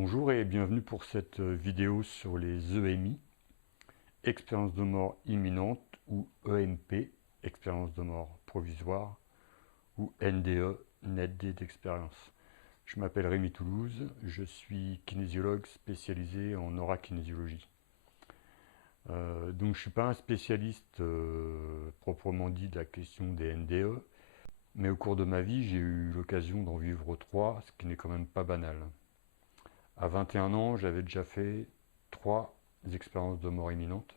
Bonjour et bienvenue pour cette vidéo sur les EMI, expérience de mort imminente, ou EMP, expérience de mort provisoire, ou NDE, Net Death Experience. Je m'appelle Rémi Toulouse, je suis kinésiologue spécialisé en neurakinésiologie. Donc je ne suis pas un spécialiste proprement dit de la question des NDE, mais au cours de ma vie j'ai eu l'occasion d'en vivre 3, ce qui n'est quand même pas banal. À 21 ans, j'avais déjà fait 3 expériences de mort imminente.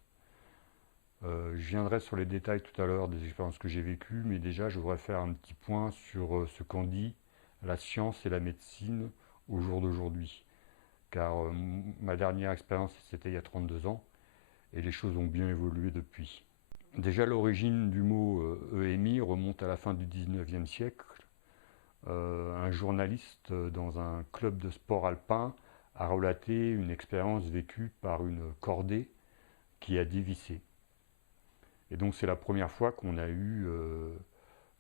Je viendrai sur les détails tout à l'heure des expériences que j'ai vécues, mais déjà je voudrais faire un petit point sur ce qu'en dit la science et la médecine au jour d'aujourd'hui. Car ma dernière expérience c'était il y a 32 ans, et les choses ont bien évolué depuis. Déjà l'origine du mot EMI remonte à la fin du 19e siècle. Un journaliste dans un club de sport alpin a relaté une expérience vécue par une cordée qui a dévissé. Et donc c'est la première fois qu'on a eu,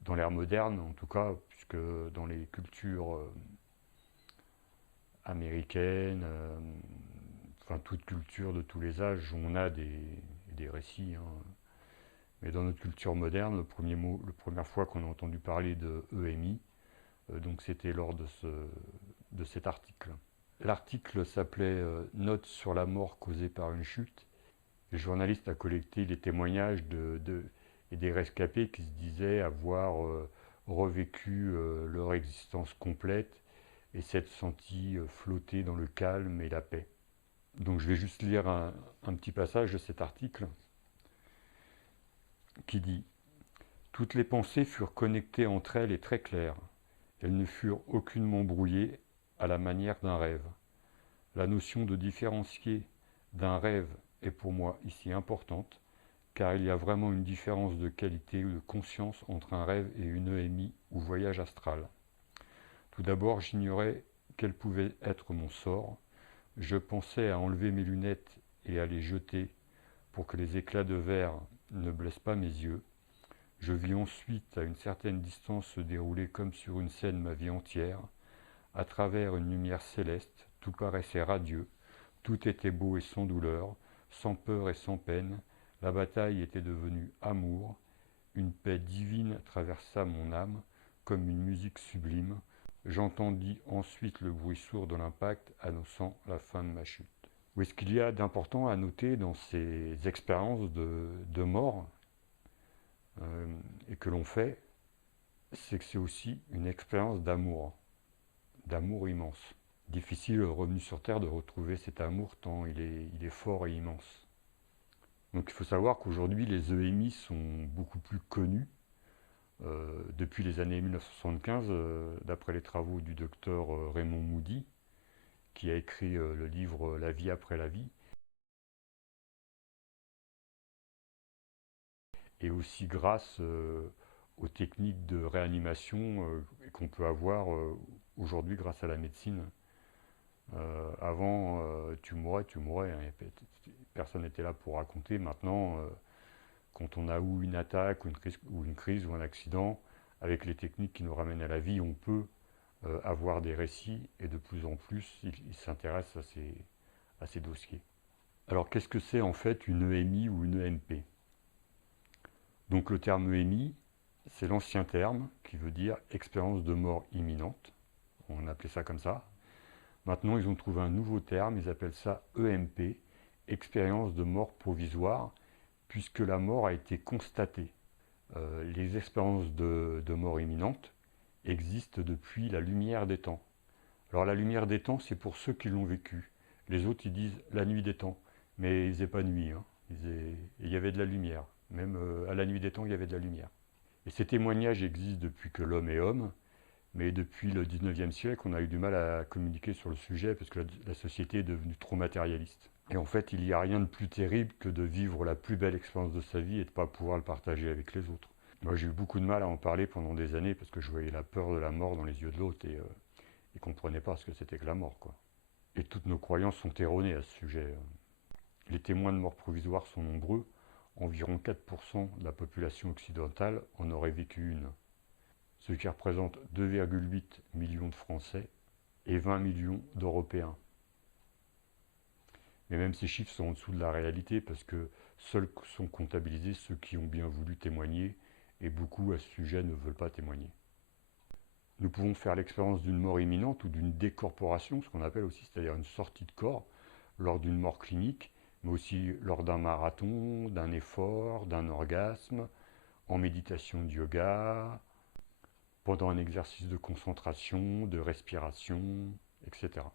dans l'ère moderne en tout cas, puisque dans les cultures américaines, enfin toute culture de tous les âges, on a des récits. Mais dans notre culture moderne, la première fois qu'on a entendu parler de EMI, donc c'était lors de cet article. L'article s'appelait Notes sur la mort causée par une chute. Le journaliste a collecté les témoignages et des rescapés qui se disaient avoir revécu leur existence complète et s'être sentis flotter dans le calme et la paix. Donc je vais juste lire un petit passage de cet article qui dit « Toutes les pensées furent connectées entre elles et très claires. Elles ne furent aucunement brouillées à la manière d'un rêve. La notion de différencier d'un rêve est pour moi ici importante, car il y a vraiment une différence de qualité ou de conscience entre un rêve et une EMI ou voyage astral. Tout d'abord, j'ignorais quel pouvait être mon sort. Je pensais à enlever mes lunettes et à les jeter pour que les éclats de verre ne blessent pas mes yeux. Je vis ensuite à une certaine distance se dérouler comme sur une scène ma vie entière. À travers une lumière céleste, tout paraissait radieux, tout était beau et sans douleur, sans peur et sans peine. La bataille était devenue amour. Une paix divine traversa mon âme, comme une musique sublime. J'entendis ensuite le bruit sourd de l'impact annonçant la fin de ma chute. Oui, ce qu'il y a d'important à noter dans ces expériences de mort et que l'on fait, c'est que c'est aussi une expérience d'amour immense. Difficile, revenu sur Terre, de retrouver cet amour tant il est fort et immense. Donc il faut savoir qu'aujourd'hui les EMI sont beaucoup plus connus depuis les années 1975, d'après les travaux du docteur Raymond Moody, qui a écrit le livre La vie après la vie, et aussi grâce aux techniques de réanimation qu'on peut avoir aujourd'hui grâce à la médecine. Avant, tu mourais, hein, personne n'était là pour raconter. Maintenant, quand on a eu une attaque ou une crise ou un accident, avec les techniques qui nous ramènent à la vie, on peut avoir des récits, et de plus en plus, ils s'intéressent à ces dossiers. Alors qu'est-ce que c'est en fait une EMI ou une EMP? Donc le terme EMI, c'est l'ancien terme qui veut dire expérience de mort imminente. On appelait ça comme ça. Maintenant, ils ont trouvé un nouveau terme, ils appellent ça EMP, expérience de mort provisoire, puisque la mort a été constatée. Les expériences de mort imminente existent depuis la lumière des temps. Alors la lumière des temps, c'est pour ceux qui l'ont vécu. Les autres, ils disent la nuit des temps, mais il faisait pas nuit, hein. Il y avait de la lumière. Même à la nuit des temps, il y avait de la lumière. Et ces témoignages existent depuis que l'homme est homme, mais depuis le 19e siècle, on a eu du mal à communiquer sur le sujet parce que la société est devenue trop matérialiste. Et en fait, il n'y a rien de plus terrible que de vivre la plus belle expérience de sa vie et de ne pas pouvoir le partager avec les autres. Moi, j'ai eu beaucoup de mal à en parler pendant des années parce que je voyais la peur de la mort dans les yeux de l'autre et ne comprenais pas ce que c'était que la mort, quoi. Et toutes nos croyances sont erronées à ce sujet. Les témoins de mort provisoire sont nombreux. Environ 4% de la population occidentale en aurait vécu une, ce qui représente 2,8 millions de Français et 20 millions d'Européens. Mais même ces chiffres sont en dessous de la réalité parce que seuls sont comptabilisés ceux qui ont bien voulu témoigner et beaucoup à ce sujet ne veulent pas témoigner. Nous pouvons faire l'expérience d'une mort imminente ou d'une décorporation, ce qu'on appelle aussi, c'est-à-dire une sortie de corps, lors d'une mort clinique, mais aussi lors d'un marathon, d'un effort, d'un orgasme, en méditation de yoga, pendant un exercice de concentration, de respiration, etc.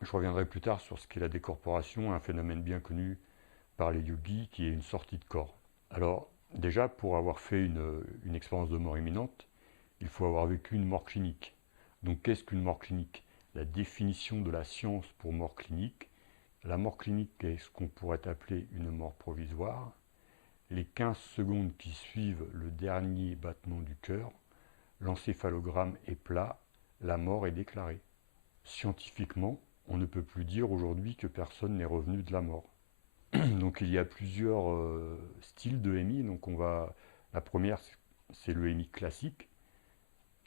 Je reviendrai plus tard sur ce qu'est la décorporation, un phénomène bien connu par les yogis qui est une sortie de corps. Alors déjà, pour avoir fait une expérience de mort imminente, il faut avoir vécu une mort clinique. Donc qu'est-ce qu'une mort clinique? La définition de la science pour mort clinique. La mort clinique est ce qu'on pourrait appeler une mort provisoire. Les 15 secondes qui suivent le dernier battement du cœur, l'encéphalogramme est plat, la mort est déclarée. Scientifiquement, on ne peut plus dire aujourd'hui que personne n'est revenu de la mort. Donc il y a plusieurs styles de EMI. Donc la première, c'est le EMI classique,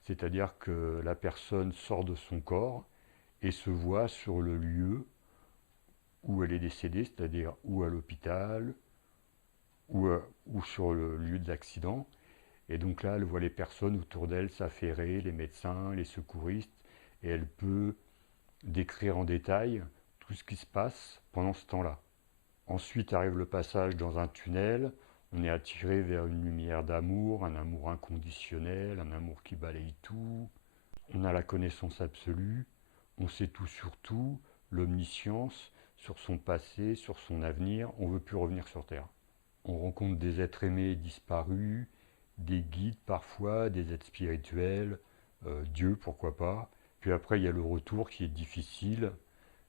c'est-à-dire que la personne sort de son corps et se voit sur le lieu où elle est décédée, c'est-à-dire ou à l'hôpital, ou sur le lieu de l'accident. Et donc là, elle voit les personnes autour d'elle s'affairer, les médecins, les secouristes, et elle peut décrire en détail tout ce qui se passe pendant ce temps-là. Ensuite arrive le passage dans un tunnel, on est attiré vers une lumière d'amour, un amour inconditionnel, un amour qui balaye tout. On a la connaissance absolue, on sait tout sur tout, l'omniscience, sur son passé, sur son avenir, on ne veut plus revenir sur Terre. On rencontre des êtres aimés disparus, des guides parfois, des êtres spirituels, Dieu pourquoi pas. Puis après il y a le retour qui est difficile,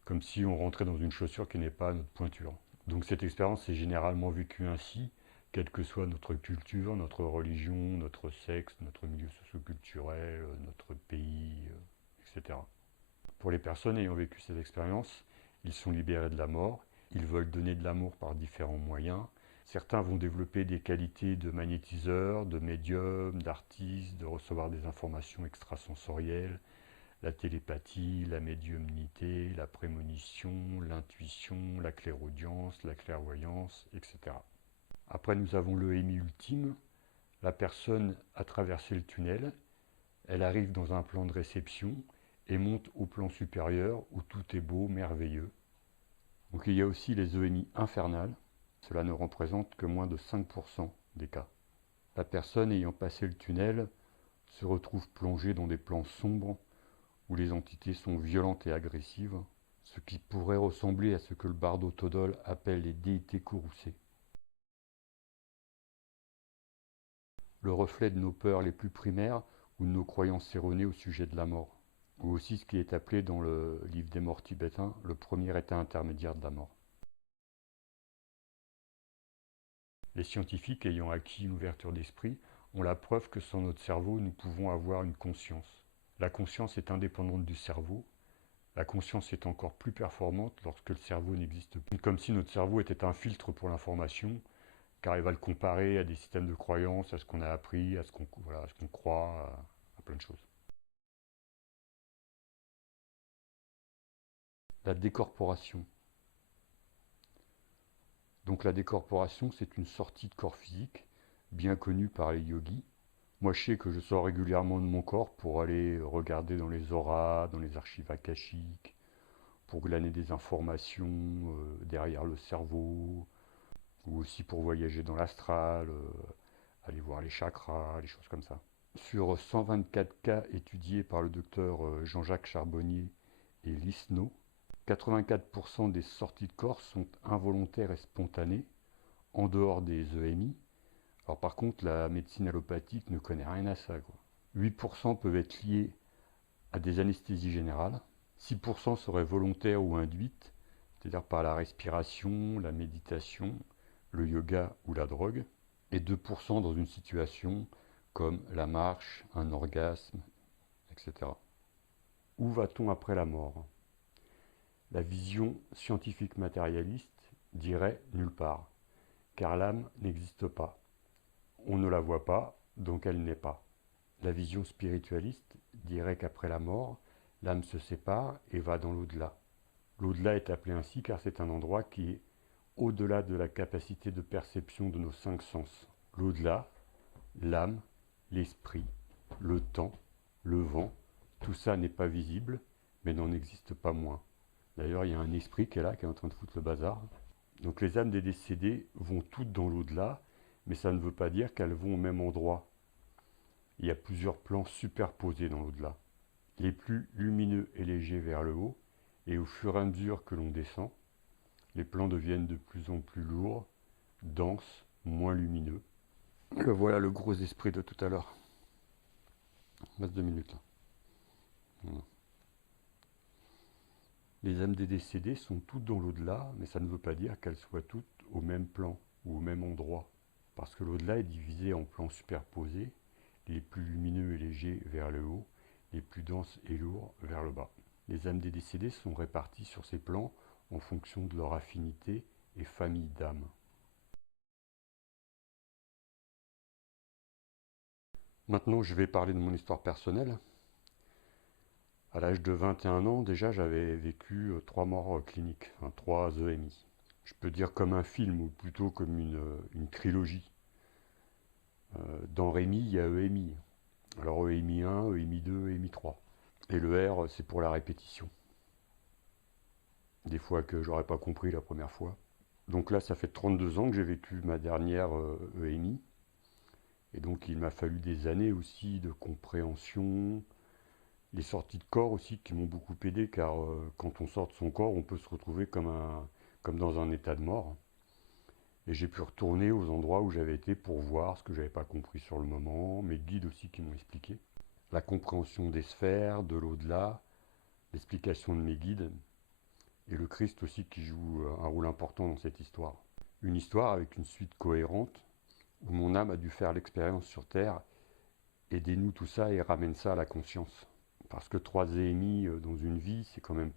comme si on rentrait dans une chaussure qui n'est pas à notre pointure. Donc cette expérience est généralement vécue ainsi, quelle que soit notre culture, notre religion, notre sexe, notre milieu socioculturel, notre pays, etc. Pour les personnes ayant vécu cette expérience, ils sont libérés de la mort, ils veulent donner de l'amour par différents moyens. Certains vont développer des qualités de magnétiseur, de médium, d'artiste, de recevoir des informations extrasensorielles, la télépathie, la médiumnité, la prémonition, l'intuition, la clairaudience, la clairvoyance, etc. Après, nous avons le EMI ultime. La personne a traversé le tunnel, elle arrive dans un plan de réception et monte au plan supérieur où tout est beau, merveilleux. Donc il y a aussi les EMI infernales. Cela ne représente que moins de 5% des cas. La personne ayant passé le tunnel se retrouve plongée dans des plans sombres où les entités sont violentes et agressives, ce qui pourrait ressembler à ce que le bardo Todol appelle les déités courroucées. Le reflet de nos peurs les plus primaires ou de nos croyances erronées au sujet de la mort, ou aussi ce qui est appelé dans le livre des morts tibétains le premier état intermédiaire de la mort. Les scientifiques ayant acquis une ouverture d'esprit ont la preuve que sans notre cerveau, nous pouvons avoir une conscience. La conscience est indépendante du cerveau. La conscience est encore plus performante lorsque le cerveau n'existe plus. Comme si notre cerveau était un filtre pour l'information, car il va le comparer à des systèmes de croyances, à ce qu'on a appris, à ce qu'on croit, à plein de choses. La décorporation. Donc la décorporation, c'est une sortie de corps physique, bien connue par les yogis. Moi, je sais que je sors régulièrement de mon corps pour aller regarder dans les auras, dans les archives akashiques, pour glaner des informations derrière le cerveau, ou aussi pour voyager dans l'astral, aller voir les chakras, les choses comme ça. Sur 124 cas étudiés par le docteur Jean-Jacques Charbonnier et Lisno, 84% des sorties de corps sont involontaires et spontanées, en dehors des EMI. Alors par contre, la médecine allopathique ne connaît rien à ça, quoi. 8% peuvent être liés à des anesthésies générales, 6% seraient volontaires ou induites, c'est-à-dire par la respiration, la méditation, le yoga ou la drogue, et 2% dans une situation comme la marche, un orgasme, etc. Où va-t-on après la mort? La vision scientifique matérialiste dirait nulle part, car l'âme n'existe pas. On ne la voit pas, donc elle n'est pas. La vision spiritualiste dirait qu'après la mort, l'âme se sépare et va dans l'au-delà. L'au-delà est appelé ainsi car c'est un endroit qui est au-delà de la capacité de perception de nos cinq sens. L'au-delà, l'âme, l'esprit, le temps, le vent, tout ça n'est pas visible, mais n'en existe pas moins. D'ailleurs, il y a un esprit qui est là, qui est en train de foutre le bazar. Donc les âmes des décédés vont toutes dans l'au-delà, mais ça ne veut pas dire qu'elles vont au même endroit. Il y a plusieurs plans superposés dans l'au-delà. Les plus lumineux et légers vers le haut, et au fur et à mesure que l'on descend, les plans deviennent de plus en plus lourds, denses, moins lumineux. Le voilà le gros esprit de tout à l'heure. Il reste 2 minutes là. Voilà. Les âmes des décédés sont toutes dans l'au-delà, mais ça ne veut pas dire qu'elles soient toutes au même plan ou au même endroit. Parce que l'au-delà est divisé en plans superposés, les plus lumineux et légers vers le haut, les plus denses et lourds vers le bas. Les âmes des décédés sont réparties sur ces plans en fonction de leur affinité et famille d'âmes. Maintenant, je vais parler de mon histoire personnelle. À l'âge de 21 ans, déjà, j'avais vécu 3 morts cliniques, enfin 3 EMI. Je peux dire comme un film, ou plutôt comme une trilogie. Dans Rémi, il y a EMI. Alors EMI 1, EMI 2, EMI 3. Et le R, c'est pour la répétition. Des fois que j'aurais pas compris la première fois. Donc là, ça fait 32 ans que j'ai vécu ma dernière EMI. Et donc il m'a fallu des années aussi de compréhension, les sorties de corps aussi qui m'ont beaucoup aidé car quand on sort de son corps, on peut se retrouver comme dans un état de mort. Et j'ai pu retourner aux endroits où j'avais été pour voir ce que j'avais pas compris sur le moment, mes guides aussi qui m'ont expliqué. La compréhension des sphères, de l'au-delà, l'explication de mes guides, et le Christ aussi qui joue un rôle important dans cette histoire. Une histoire avec une suite cohérente, où mon âme a dû faire l'expérience sur Terre, et dénoue tout ça et ramène ça à la conscience. Parce que 3 EMI dans une vie, c'est quand même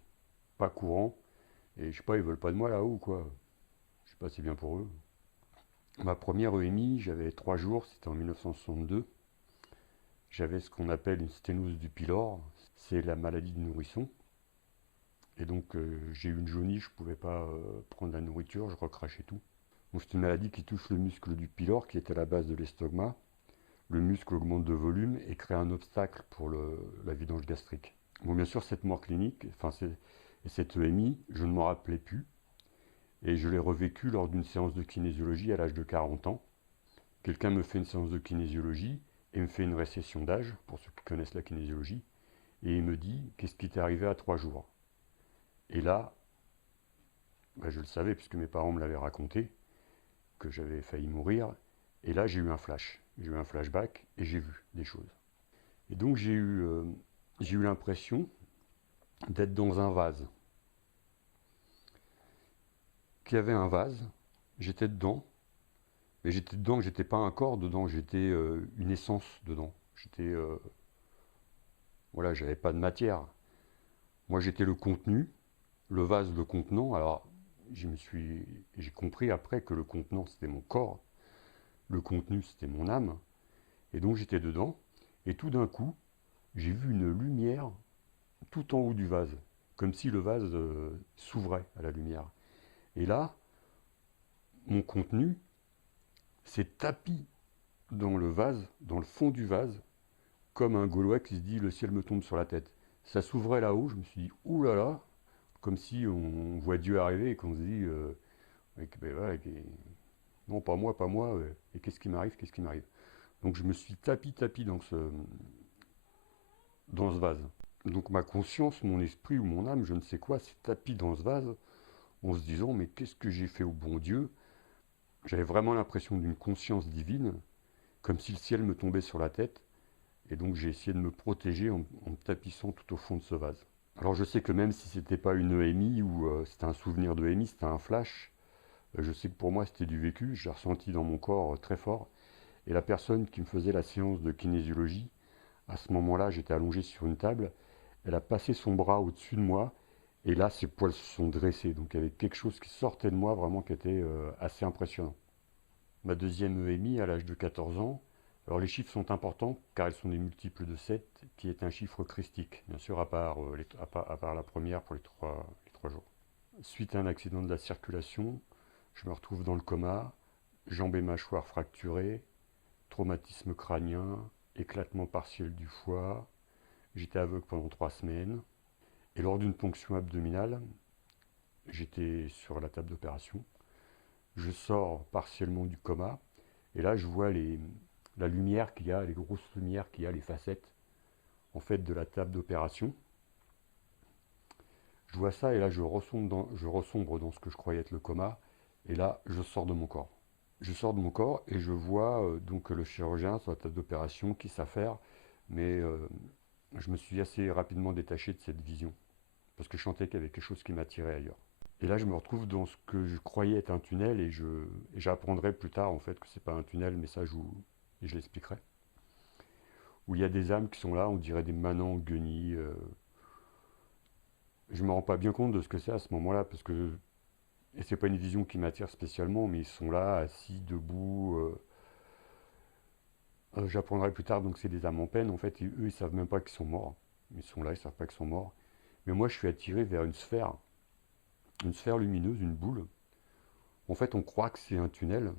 pas courant, et je sais pas, ils veulent pas de moi là-haut ou quoi. Je sais pas, c'est bien pour eux. Ma première EMI, j'avais 3 jours, c'était en 1962. J'avais ce qu'on appelle une sténose du pylore, c'est la maladie du nourrisson. Et donc j'ai eu une jaunisse, je ne pouvais pas prendre la nourriture, je recrachais tout. Donc c'est une maladie qui touche le muscle du pylore qui est à la base de l'estomac. Le muscle augmente de volume et crée un obstacle pour la vidange gastrique. Bon, bien sûr, cette mort clinique, cette EMI, je ne m'en rappelais plus. Et je l'ai revécu lors d'une séance de kinésiologie à l'âge de 40 ans. Quelqu'un me fait une séance de kinésiologie et me fait une récession d'âge, pour ceux qui connaissent la kinésiologie, et il me dit « Qu'est-ce qui t'est arrivé à 3 jours ?» Et là, je le savais puisque mes parents me l'avaient raconté, que j'avais failli mourir, et là j'ai eu un flash, j'ai eu un flashback et j'ai vu des choses. Et donc j'ai eu l'impression d'être dans un vase. Qu'il y avait un vase, j'étais dedans, mais j'étais dedans, j'étais pas un corps dedans, j'étais une essence dedans. J'étais, voilà, j'avais pas de matière. Moi j'étais le contenu, le vase le contenant. Alors j'ai compris après que le contenant c'était mon corps, le contenu c'était mon âme, et donc j'étais dedans. Et tout d'un coup, j'ai vu une lumière tout en haut du vase, comme si le vase s'ouvrait à la lumière. Et là, mon contenu s'est tapi dans le vase, dans le fond du vase, comme un Gaulois qui se dit le ciel me tombe sur la tête. Ça s'ouvrait là-haut, je me suis dit ouh là là, comme si on voit Dieu arriver et qu'on se dit non pas moi, pas moi, et qu'est-ce qui m'arrive, qu'est-ce qui m'arrive. Donc je me suis tapi dans ce vase. Donc ma conscience, mon esprit ou mon âme, je ne sais quoi, s'est tapi dans ce vase en se disant mais qu'est-ce que j'ai fait au bon Dieu. J'avais vraiment l'impression d'une conscience divine, comme si le ciel me tombait sur la tête, et donc j'ai essayé de me protéger en me tapissant tout au fond de ce vase. Alors je sais que même si c'était pas une EMI ou c'était un souvenir de EMI, c'était un flash, je sais que pour moi c'était du vécu, j'ai ressenti dans mon corps très fort, et la personne qui me faisait la séance de kinésiologie, à ce moment-là j'étais allongé sur une table, elle a passé son bras au-dessus de moi, et là ses poils se sont dressés, donc il y avait quelque chose qui sortait de moi vraiment qui était assez impressionnant. Ma deuxième EMI à l'âge de 14 ans. Alors les chiffres sont importants car ils sont des multiples de 7 qui est un chiffre christique, bien sûr à part la première pour les 3 jours. suite à un accident de la circulation, je me retrouve dans le coma, jambes et mâchoires fracturées, traumatisme crânien, éclatement partiel du foie, j'étais aveugle pendant 3 semaines. Et lors d'une ponction abdominale, j'étais sur la table d'opération, je sors partiellement du coma, et là je vois la lumière qu'il y a, les grosses lumières qu'il y a, les facettes, en fait, de la table d'opération. Je vois ça, et là je ressombre dans ce que je croyais être le coma, et là je sors de mon corps. Je sors de mon corps et je vois donc le chirurgien sur la table d'opération qui s'affaire, mais je me suis assez rapidement détaché de cette vision, parce que je sentais qu'il y avait quelque chose qui m'attirait ailleurs. Et là, je me retrouve dans ce que je croyais être un tunnel, et j'apprendrai plus tard en fait que c'est pas un tunnel, mais ça et je l'expliquerai. Où il y a des âmes qui sont là, on dirait des manants guenilles. Je me rends pas bien compte de ce que c'est à ce moment-là, parce que et c'est pas une vision qui m'attire spécialement, mais ils sont là, assis, debout. J'apprendrai plus tard, donc c'est des âmes en peine en fait. Et eux, ils savent même pas qu'ils sont morts. Ils sont là, ils savent pas qu'ils sont morts. Mais moi, je suis attiré vers une sphère lumineuse, une boule. En fait, on croit que c'est un tunnel,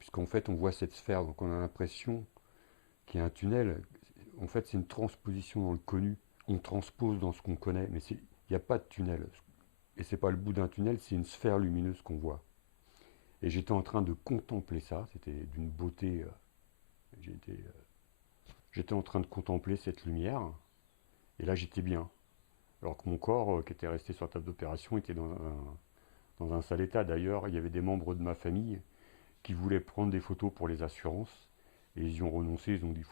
puisqu'en fait, on voit cette sphère, donc on a l'impression qu'il y a un tunnel. En fait, c'est une transposition dans le connu. On transpose dans ce qu'on connaît, mais il n'y a pas de tunnel. Et c'est pas le bout d'un tunnel, c'est une sphère lumineuse qu'on voit. Et j'étais en train de contempler ça, c'était d'une beauté. J'étais en train de contempler cette lumière, et là j'étais bien. Alors que mon corps, qui était resté sur la table d'opération, était dans un sale état. D'ailleurs, il y avait des membres de ma famille qui voulaient prendre des photos pour les assurances, et ils y ont renoncé. Ils ont dit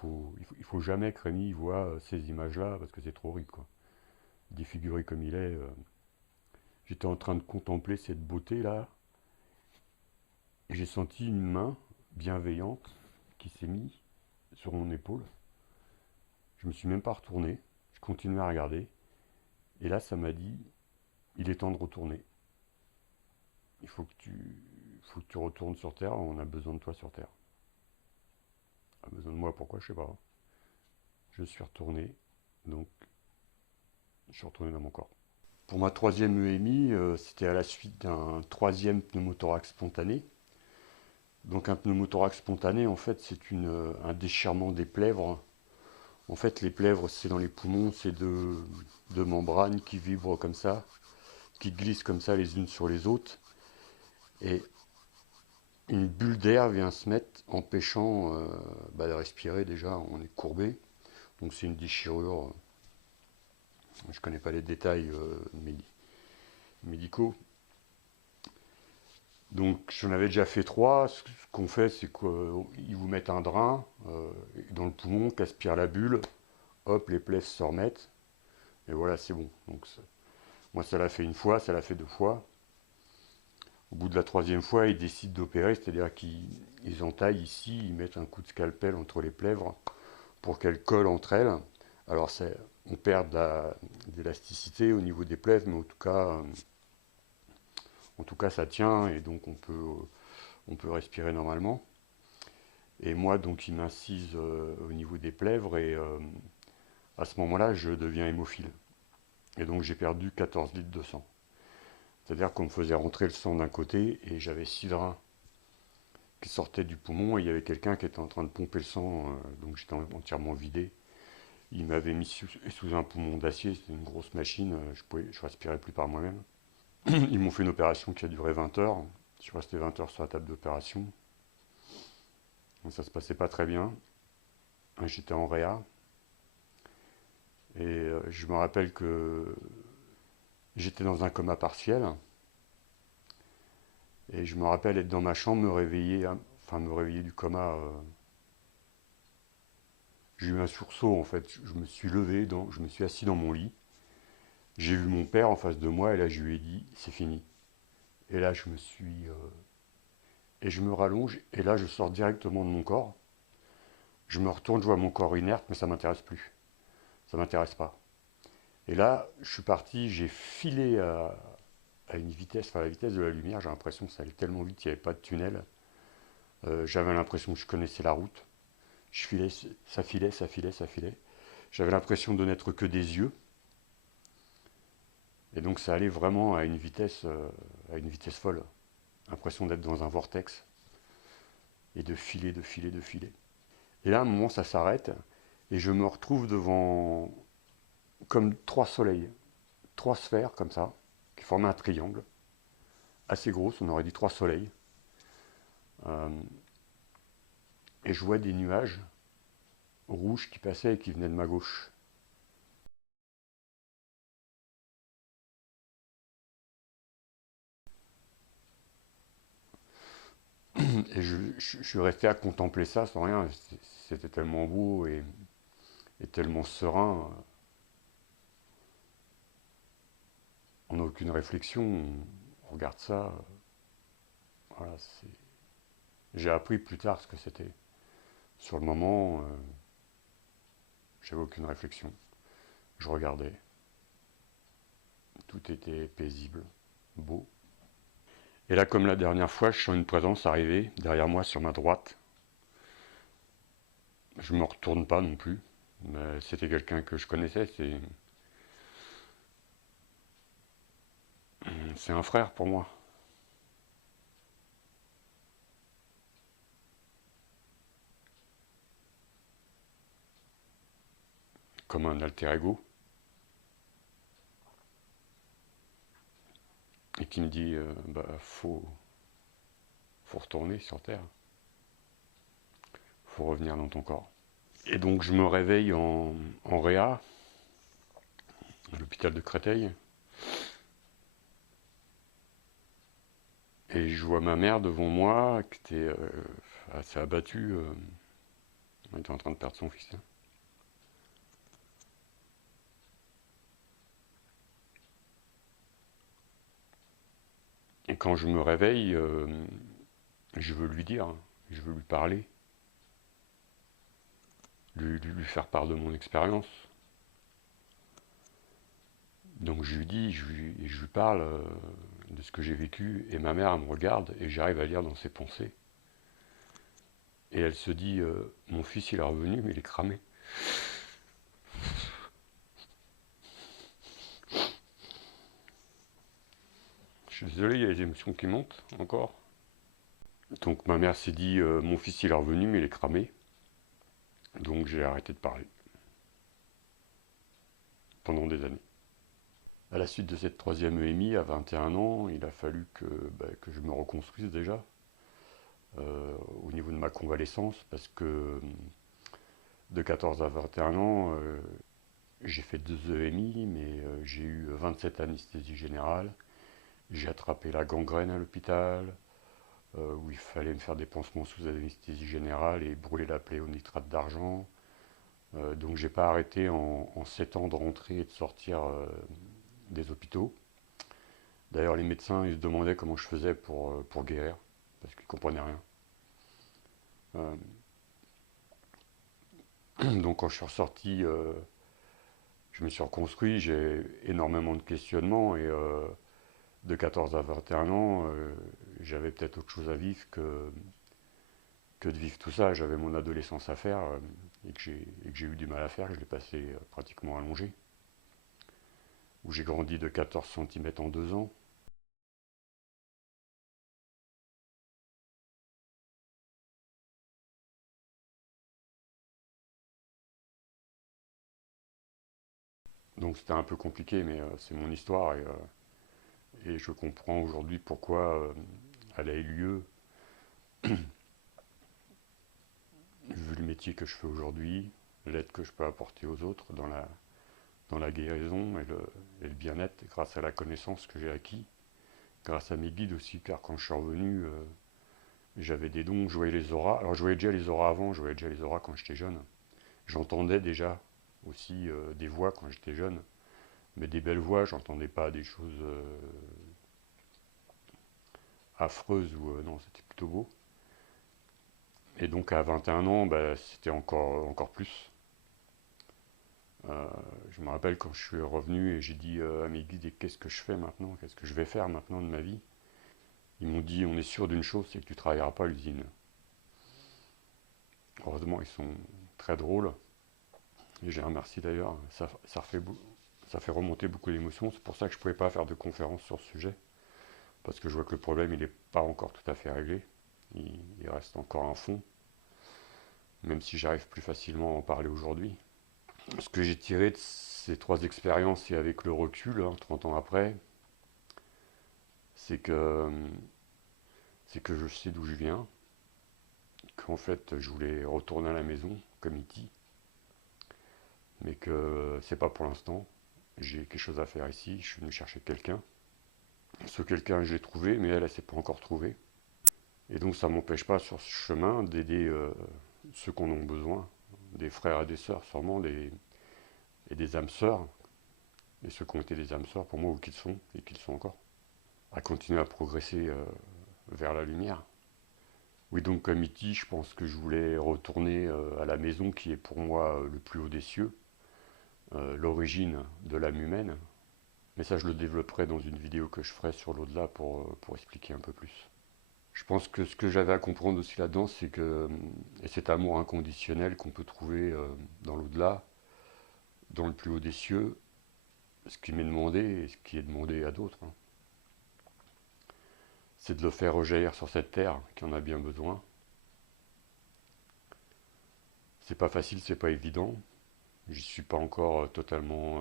il faut jamais que Rémi voit ces images-là, parce que c'est trop horrible, quoi. Défiguré comme il est. J'étais en train de contempler cette beauté-là, et j'ai senti une main bienveillante qui s'est mise sur mon épaule. Je me suis même pas retourné, je continuais à regarder, et là ça m'a dit, il est temps de retourner. Il faut que tu retournes sur Terre, on a besoin de toi sur Terre. A besoin de moi, pourquoi, je sais pas. Je suis retourné, donc je suis retourné dans mon corps. Pour ma troisième EMI, c'était à la suite d'un troisième pneumothorax spontané. Donc un pneumothorax spontané, en fait, c'est un déchirement des plèvres. En fait, les plèvres, c'est dans les poumons, c'est deux membranes qui vibrent comme ça, qui glissent comme ça les unes sur les autres. Et une bulle d'air vient se mettre, empêchant de respirer déjà, on est courbé. Donc c'est une déchirure. Je ne connais pas les détails médicaux. Donc j'en avais déjà fait 3. Ce qu'on fait, c'est qu'ils vous mettent un drain dans le poumon qui aspire la bulle. Hop, les plaies se remettent. Et voilà, c'est bon. Donc moi, ça l'a fait 1 fois, ça l'a fait 2 fois. Au bout de la 3e fois, ils décident d'opérer, c'est-à-dire qu'ils entaillent ici, ils mettent un coup de scalpel entre les plèvres pour qu'elles collent entre elles. Alors on perd d'élasticité au niveau des plèvres, mais en tout cas ça tient, et donc on peut respirer normalement. Et moi, donc, ils m'incisent au niveau des plèvres, et à ce moment-là, je deviens hémophile. Et donc j'ai perdu 14 litres de sang. C'est-à-dire qu'on me faisait rentrer le sang d'un côté, et j'avais 6 drains qui sortaient du poumon, et il y avait quelqu'un qui était en train de pomper le sang, donc j'étais entièrement vidé. Il m'avait mis sous un poumon d'acier, c'était une grosse machine, je respirais plus par moi-même. Ils m'ont fait une opération qui a duré 20 heures. Je suis resté 20 heures sur la table d'opération. Ça se passait pas très bien. J'étais en réa. Et je me rappelle que j'étais dans un coma partiel. Et je me rappelle être dans ma chambre, me réveiller du coma. J'ai eu un sursaut en fait. Je me suis levé, je me suis assis dans mon lit. J'ai vu mon père en face de moi, et là je lui ai dit c'est fini. Et là et je me rallonge, et là je sors directement de mon corps. Je me retourne, je vois mon corps inerte, mais ça m'intéresse plus. Ça m'intéresse pas. Et là, je suis parti, j'ai filé à une vitesse, enfin à la vitesse de la lumière. J'ai l'impression que ça allait tellement vite, il n'y avait pas de tunnel. J'avais l'impression que je connaissais la route. Je filais, ça filait, ça filait, ça filait. J'avais l'impression de n'être que des yeux. Et donc ça allait vraiment à une vitesse folle. L'impression d'être dans un vortex et de filer, de filer, de filer. Et là, à un moment, ça s'arrête et je me retrouve devant comme trois soleils, trois sphères comme ça, qui formaient un triangle, assez grosse, on aurait dit trois soleils. Euh, et je vois des nuages rouges qui passaient et qui venaient de ma gauche. Et je suis resté à contempler ça sans rien. C'était tellement beau et tellement serein. On n'a aucune réflexion. On regarde ça. Voilà, j'ai appris plus tard ce que c'était. Sur le moment, j'avais aucune réflexion. Je regardais. Tout était paisible, beau. Et là, comme la dernière fois, je sens une présence arriver derrière moi sur ma droite. Je me retourne pas non plus. Mais c'était quelqu'un que je connaissais. C'est un frère pour moi. Comme un alter ego. Et qui me dit bah, faut retourner sur Terre. Faut revenir dans ton corps. Et donc je me réveille en Réa, à l'hôpital de Créteil. Et je vois ma mère devant moi, qui était assez abattue. Elle était en train de perdre son fils. Et quand je me réveille, je veux lui dire, je veux lui parler, lui faire part de mon expérience. Donc je lui dis, je lui parle de ce que j'ai vécu, et ma mère elle me regarde, et j'arrive à lire dans ses pensées. Et elle se dit, mon fils il est revenu, mais il est cramé. Je suis désolé, il y a des émotions qui montent encore. Donc ma mère s'est dit, mon fils il est revenu, mais il est cramé. Donc j'ai arrêté de parler pendant des années. À la suite de cette troisième EMI, à 21 ans, il a fallu que je me reconstruise déjà au niveau de ma convalescence, parce que de 14 à 21 ans, j'ai fait 2 EMI, mais j'ai eu 27 anesthésies générales. J'ai attrapé la gangrène à l'hôpital, où il fallait me faire des pansements sous anesthésie générale et brûler la plaie au nitrate d'argent. Donc j'ai pas arrêté en 7 ans de rentrer et de sortir des hôpitaux. D'ailleurs, les médecins ils se demandaient comment je faisais pour guérir, parce qu'ils ne comprenaient rien. Donc quand je suis ressorti, je me suis reconstruit, j'ai énormément de questionnements, et de 14 à 21 ans, j'avais peut-être autre chose à vivre que de vivre tout ça. J'avais mon adolescence à faire, et que j'ai eu du mal à faire, que je l'ai passé pratiquement allongé, où j'ai grandi de 14 cm en 2 ans. Donc c'était un peu compliqué, mais c'est mon histoire, et je comprends aujourd'hui pourquoi elle a eu lieu, vu le métier que je fais aujourd'hui, l'aide que je peux apporter aux autres dans la guérison et le bien-être, grâce à la connaissance que j'ai acquis, grâce à mes guides aussi, car quand je suis revenu, j'avais des dons, je voyais les auras. Alors je voyais déjà les auras avant, je voyais déjà les auras quand j'étais jeune. J'entendais déjà aussi des voix quand j'étais jeune, mais des belles voix, j'entendais pas des choses affreuses, ou non, c'était plutôt beau. Et donc à 21 ans, bah, c'était encore plus. Euh, je me rappelle quand je suis revenu et j'ai dit à mes guides, qu'est-ce que je fais maintenant? Qu'est-ce que je vais faire maintenant de ma vie? Ils m'ont dit, on est sûr d'une chose, c'est que tu ne travailleras pas à l'usine. Heureusement, ils sont très drôles. Et j'ai remercié d'ailleurs, ça fait remonter beaucoup d'émotions. C'est pour ça que je ne pouvais pas faire de conférence sur ce sujet, parce que je vois que le problème, il n'est pas encore tout à fait réglé. Il reste encore un fond, même si j'arrive plus facilement à en parler aujourd'hui. Ce que j'ai tiré de ces 3 expériences et avec le recul, 30 ans après, c'est que je sais d'où je viens, qu'en fait je voulais retourner à la maison comme E.T., mais que c'est pas pour l'instant. J'ai quelque chose à faire ici, je suis venu chercher quelqu'un. Ce quelqu'un, je l'ai trouvé, mais elle s'est pas encore trouvée. Et donc ça m'empêche pas sur ce chemin d'aider ceux qui en ont besoin, des frères et des sœurs sûrement, et des âmes sœurs, et ceux qui ont été des âmes sœurs pour moi ou qu'ils sont, et qu'ils sont encore, à continuer à progresser vers la lumière. Oui, donc comme E.T., je pense que je voulais retourner à la maison qui est pour moi le plus haut des cieux, l'origine de l'âme humaine. Mais ça, je le développerai dans une vidéo que je ferai sur l'au-delà pour expliquer un peu plus. Je pense que ce que j'avais à comprendre aussi là-dedans, c'est que et cet amour inconditionnel qu'on peut trouver dans l'au-delà, dans le plus haut des cieux, ce qui m'est demandé et ce qui est demandé à d'autres, c'est de le faire rejaillir sur cette terre qui en a bien besoin. C'est pas facile, c'est pas évident. J'y suis pas encore totalement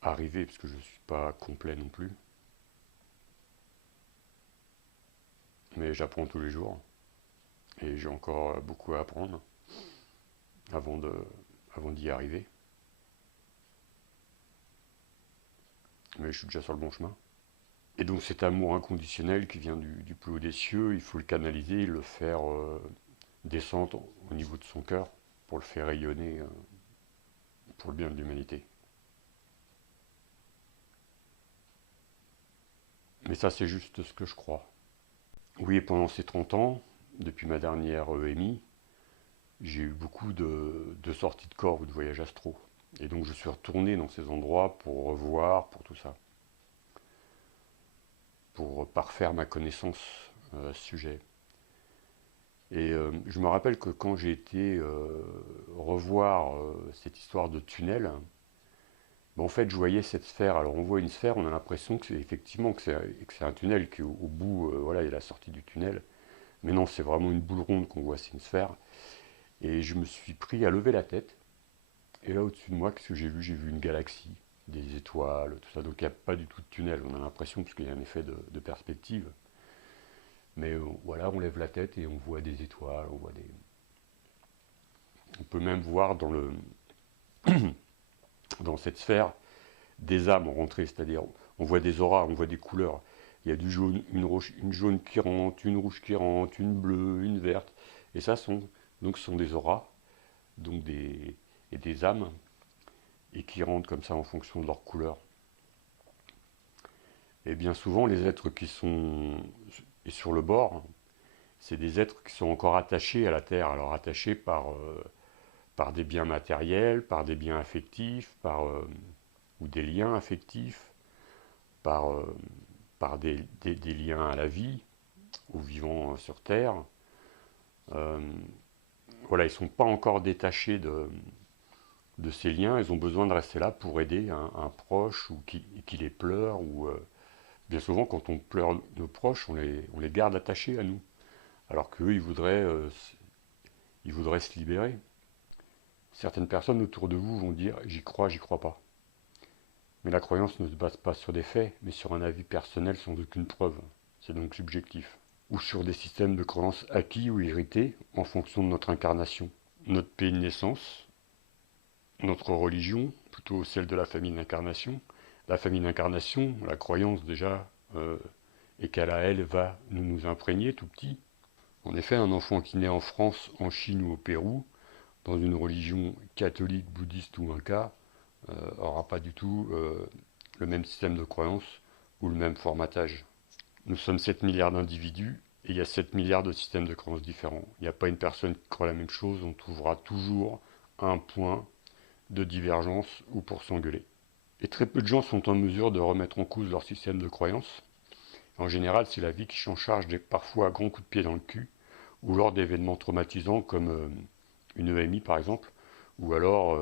arrivé parce que je suis pas complet non plus. Mais j'apprends tous les jours et j'ai encore beaucoup à apprendre avant d'y arriver. Mais je suis déjà sur le bon chemin. Et donc cet amour inconditionnel qui vient du plus haut des cieux, il faut le canaliser, le faire descendre au niveau de son cœur pour le faire rayonner pour le bien de l'humanité. Mais ça, c'est juste ce que je crois. Oui, et pendant ces 30 ans, depuis ma dernière EMI, j'ai eu beaucoup de sorties de corps ou de voyages astro. Et donc je suis retourné dans ces endroits pour revoir, pour tout ça. Pour parfaire ma connaissance à ce sujet. Et je me rappelle que quand j'ai été revoir cette histoire de tunnel, en fait je voyais cette sphère. Alors on voit une sphère, on a l'impression que c'est effectivement que c'est un tunnel, qui au bout, voilà, il y a la sortie du tunnel. Mais non, c'est vraiment une boule ronde qu'on voit, c'est une sphère. Et je me suis pris à lever la tête. Et là au-dessus de moi, qu'est-ce que j'ai vu? J'ai vu une galaxie, des étoiles, tout ça. Donc il n'y a pas du tout de tunnel, on a l'impression, parce qu'il y a un effet de perspective. Mais voilà, on lève la tête et on voit des étoiles, on peut même voir dans cette sphère des âmes rentrées, c'est-à-dire on voit des auras, on voit des couleurs. Il y a du jaune, une jaune qui rentre, une rouge qui rentre, une bleue, une verte. Et ça ce sont des auras, donc des âmes, et qui rentrent comme ça en fonction de leur couleur. Et bien souvent, les êtres qui sont sur le bord, c'est des êtres qui sont encore attachés à la Terre, alors attachés par des biens matériels, par des biens affectifs, ou des liens affectifs, par des liens à la vie, ou vivant sur Terre. Voilà, ils ne sont pas encore détachés de ces liens, ils ont besoin de rester là pour aider un proche ou qui les pleure. Bien souvent, quand on pleure nos proches, on les garde attachés à nous, alors qu'eux, ils voudraient se libérer. Certaines personnes autour de vous vont dire « j'y crois pas ». Mais la croyance ne se base pas sur des faits, mais sur un avis personnel sans aucune preuve. C'est donc subjectif. Ou sur des systèmes de croyances acquis ou hérités en fonction de notre incarnation. Notre pays de naissance, notre religion, plutôt celle de la famille d'incarnation. La famille d'incarnation, la croyance déjà, et qu'elle à elle va nous imprégner tout petit. En effet, un enfant qui naît en France, en Chine ou au Pérou, dans une religion catholique, bouddhiste ou inca, n'aura pas du tout le même système de croyance ou le même formatage. Nous sommes 7 milliards d'individus et il y a 7 milliards de systèmes de croyances différents. Il n'y a pas une personne qui croit la même chose, on trouvera toujours un point de divergence ou pour s'engueuler. Et très peu de gens sont en mesure de remettre en cause leur système de croyances. En général, c'est la vie qui s'en charge, parfois à grands coups de pied dans le cul, ou lors d'événements traumatisants comme une EMI par exemple, ou alors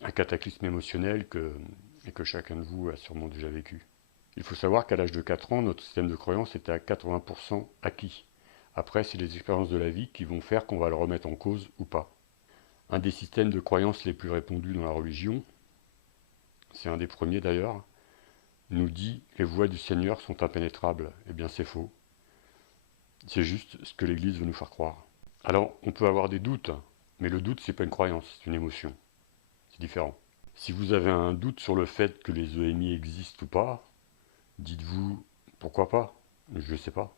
un cataclysme émotionnel et que chacun de vous a sûrement déjà vécu. Il faut savoir qu'à l'âge de 4 ans, notre système de croyance était à 80% acquis. Après, c'est les expériences de la vie qui vont faire qu'on va le remettre en cause ou pas. Un des systèmes de croyance les plus répandus dans la religion, c'est un des premiers d'ailleurs, nous dit les voies du Seigneur sont impénétrables. Eh bien c'est faux. C'est juste ce que l'Église veut nous faire croire. Alors on peut avoir des doutes, mais le doute c'est pas une croyance, c'est une émotion. C'est différent. Si vous avez un doute sur le fait que les EMI existent ou pas, dites-vous pourquoi pas, je ne sais pas.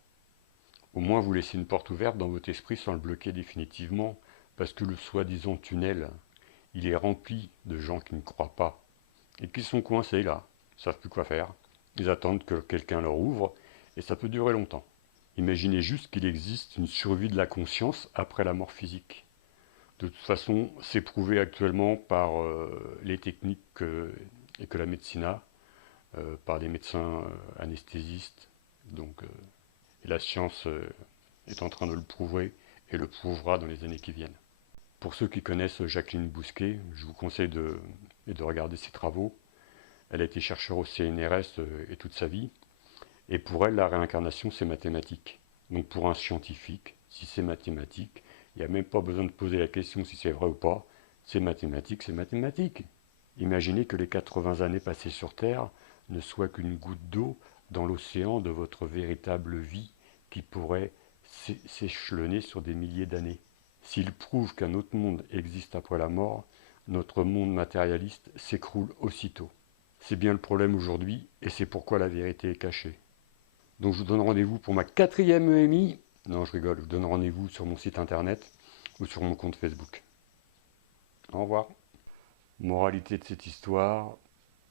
Au moins vous laissez une porte ouverte dans votre esprit sans le bloquer définitivement, parce que le soi-disant tunnel, il est rempli de gens qui ne croient pas et qui sont coincés là, ils ne savent plus quoi faire. Ils attendent que quelqu'un leur ouvre et ça peut durer longtemps. Imaginez juste qu'il existe une survie de la conscience après la mort physique. De toute façon, c'est prouvé actuellement par les techniques et que la médecine a, par des médecins anesthésistes. Donc, et la science est en train de le prouver et le prouvera dans les années qui viennent. Pour ceux qui connaissent Jacqueline Bousquet, je vous conseille de regarder ses travaux. Elle a été chercheure au CNRS et toute sa vie. Et pour elle, la réincarnation, c'est mathématique. Donc pour un scientifique, si c'est mathématique, il n'y a même pas besoin de poser la question si c'est vrai ou pas. C'est mathématique, c'est mathématique. Imaginez que les 80 années passées sur Terre ne soient qu'une goutte d'eau dans l'océan de votre véritable vie qui pourrait s'échelonner sur des milliers d'années. S'il prouve qu'un autre monde existe après la mort, notre monde matérialiste s'écroule aussitôt. C'est bien le problème aujourd'hui et c'est pourquoi la vérité est cachée. Donc je vous donne rendez-vous pour ma 4e EMI. Non, je rigole, je vous donne rendez-vous sur mon site internet ou sur mon compte Facebook. Au revoir. Moralité de cette histoire,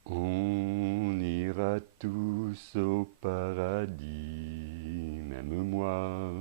on ira tous au paradis, même moi.